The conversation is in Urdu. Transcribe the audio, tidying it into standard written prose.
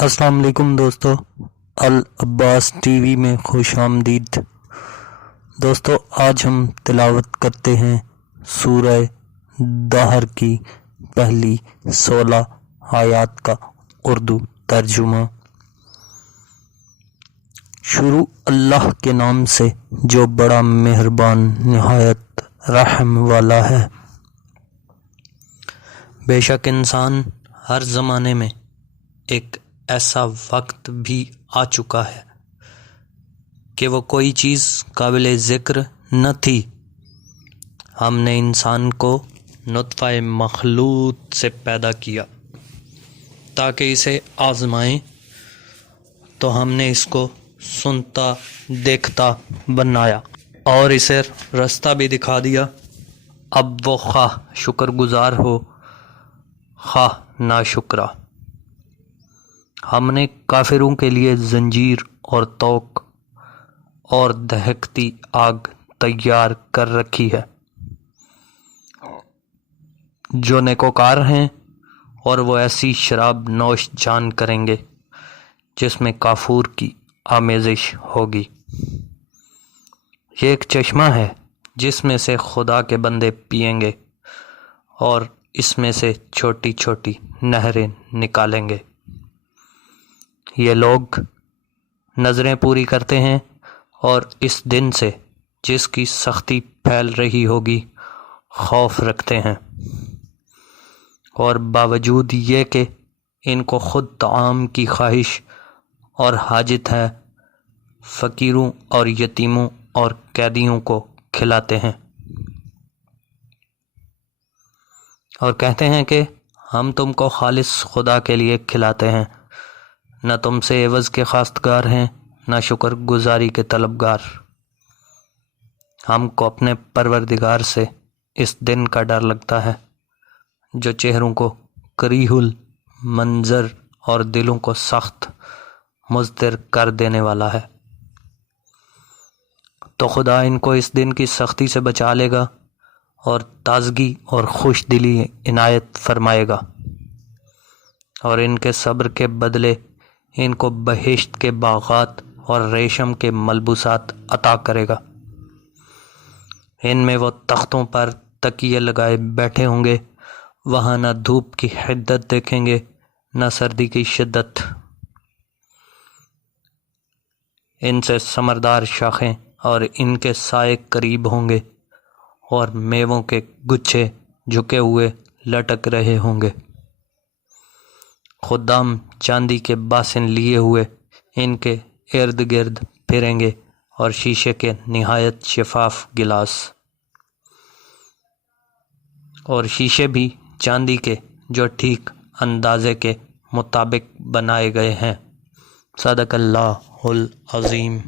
السلام علیکم دوستو، العباس ٹی وی میں خوش آمدید۔ دوستو آج ہم تلاوت کرتے ہیں سورہ دہر کی پہلی 16 آیات کا اردو ترجمہ۔ شروع اللہ کے نام سے جو بڑا مہربان نہایت رحم والا ہے۔ بے شک انسان ہر زمانے میں ایک ایسا وقت بھی آ چکا ہے کہ وہ کوئی چیز قابل ذکر نہ تھی۔ ہم نے انسان کو نطفہ مخلوط سے پیدا کیا تاکہ اسے آزمائیں، تو ہم نے اس کو سنتا دیکھتا بنایا اور اسے رستہ بھی دکھا دیا۔ اب وہ خواہ شکر گزار ہو خواہ ناشکرا۔ ہم نے کافروں کے لیے زنجیر اور توق اور دہکتی آگ تیار کر رکھی ہے۔ جو نیکوکار ہیں اور وہ ایسی شراب نوش جان کریں گے جس میں کافور کی آمیزش ہوگی۔ یہ ایک چشمہ ہے جس میں سے خدا کے بندے پئیں گے اور اس میں سے چھوٹی چھوٹی نہریں نکالیں گے۔ یہ لوگ نظریں پوری کرتے ہیں اور اس دن سے جس کی سختی پھیل رہی ہوگی خوف رکھتے ہیں، اور باوجود یہ کہ ان کو خود طعام کی خواہش اور حاجت ہے، فقیروں اور یتیموں اور قیدیوں کو کھلاتے ہیں، اور کہتے ہیں کہ ہم تم کو خالص خدا کے لیے کھلاتے ہیں، نہ تم سے عوض کے خواستگار ہیں نہ شکر گزاری کے طلبگار۔ ہم کو اپنے پروردگار سے اس دن کا ڈر لگتا ہے جو چہروں کو کریہ المنظر اور دلوں کو سخت مضطر کر دینے والا ہے۔ تو خدا ان کو اس دن کی سختی سے بچا لے گا اور تازگی اور خوش دلی عنایت فرمائے گا، اور ان کے صبر کے بدلے ان کو بہشت کے باغات اور ریشم کے ملبوسات عطا کرے گا۔ ان میں وہ تختوں پر تکیے لگائے بیٹھے ہوں گے، وہاں نہ دھوپ کی حدت دیکھیں گے نہ سردی کی شدت۔ ان سے ثمردار شاخیں اور ان کے سائے قریب ہوں گے، اور میووں کے گچھے جھکے ہوئے لٹک رہے ہوں گے۔ خدام چاندی کے باسن لیے ہوئے ان کے ارد گرد پھریں گے، اور شیشے کے نہایت شفاف گلاس اور شیشے بھی چاندی کے جو ٹھیک اندازے کے مطابق بنائے گئے ہیں۔ صدق اللہ العظیم۔